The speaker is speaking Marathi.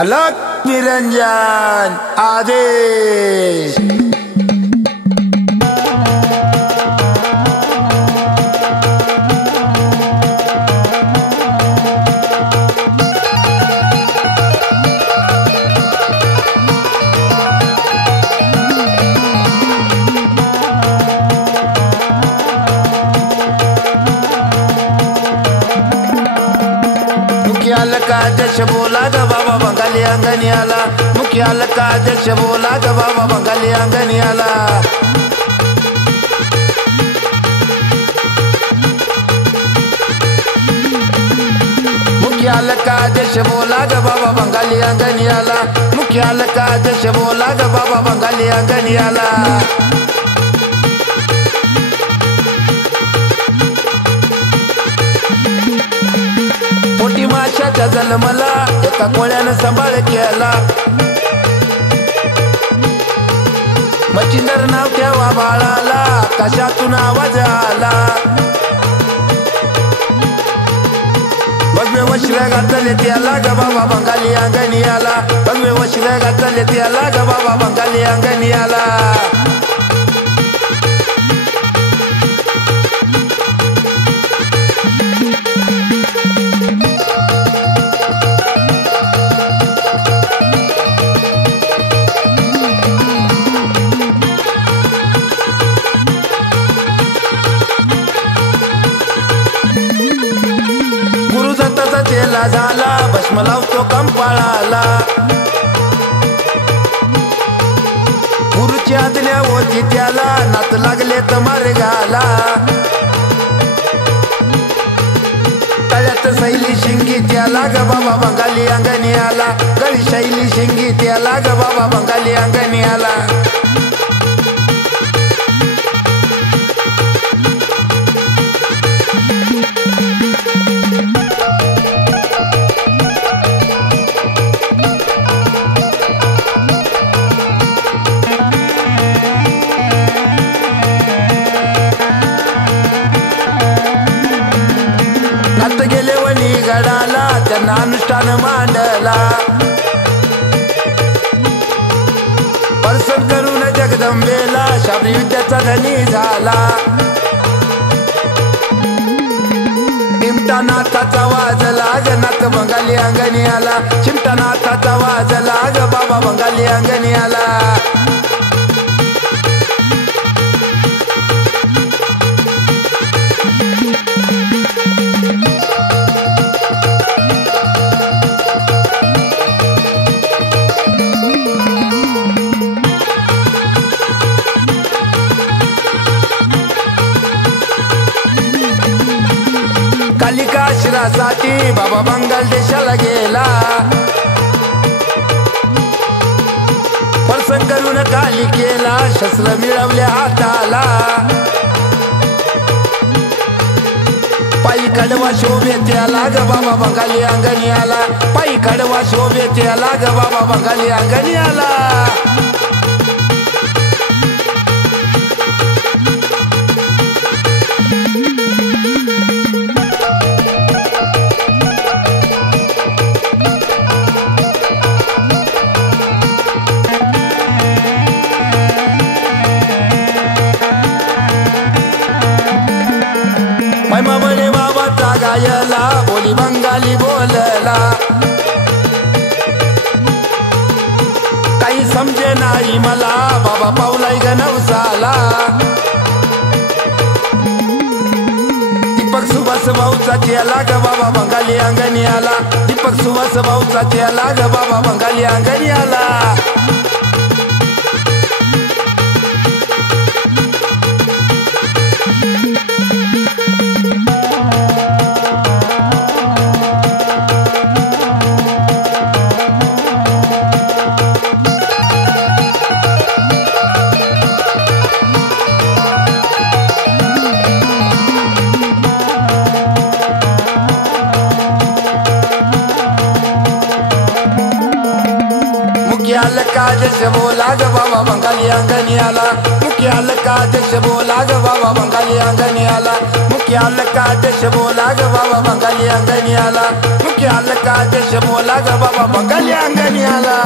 अलग निरंजन आदेश। मुखियाल का जश बोला ग बाबा बंगाली अंगनियाला, मुखियाल का जश बोला ग बाबा बंगाली अंगनियाला। मुखियाल का जश बोला ग बाबा बंगाली अंगनियाला, मुखियाल का जश बोला ग बाबा बंगाली अंगनियाला। पोटी माशाच्या जन्मला एका कोळ्यानं सांभाळ केला, मच्छिंदर नाव ठेवा बाळाला, कशातून आवाज आला। भगवे वस्त्र घातले त्याला ग बाबा बंगाली अंगनियाला, भगवे वस्त्र घातले त्याला ग बाबा बंगाली अंगनियाला। गुरुदत्ताचा चेला झाला, भस्म लावतो कंपाळाला। गुरुची आज्ञा होती त्याला, नात लागले तर मार्गाला। तळ्यात शैली शिंगी त्याला ग बाबा बंगाली अंगनियाला, गळी शैली शिंगी त्याला ग बाबा बंगाली अंगनियाला। नात गेले वणी गडाला, त्यांना अनुष्ठान मांडला। पर्सन करून जगदंबेला, शाबरी विद्याचा धनी झाला। चिमटा नाथाचा वाजला ग नाथ बंगाली अंगनियाला, चिमटा नाथाचा वाजला ग बाबा बंगाली अंगनियाला। कालिका आश्रासाठी बाबा बंगाल देशाला गेला, पर्सन करून कालिकेला, शस्त्र मिळवले हाताला। पायी कडवा शोभे त्याला ग बाबा बंगाली अंगनियाला, पायी कडवा शोभे त्याला ग बाबा बंगाली अंगनियाला। महिमा बडे बाबाचा गायला, बोली बंगाली बोलला। काही समजे नाही मला, बाबा पावलाई ग नवसाला। दीपक सुभाष भाऊचा चेला ग बाबा बंगाली अंगनियाला, दीपक सुभाष भाऊचा चेला ग बाबा बंगाली अंगनियाला। मुखियाल का जश बोला ग बाबा बंगाली अंगनियाला, मुख्याल का देश बोला ग बाबा बंगाली अंगणी आला मुख्याल का देश बोला ग बाबा बंगाली अंगणी आला मुख्याल का देश बोला ग बाबा बंगाली अंगणी आला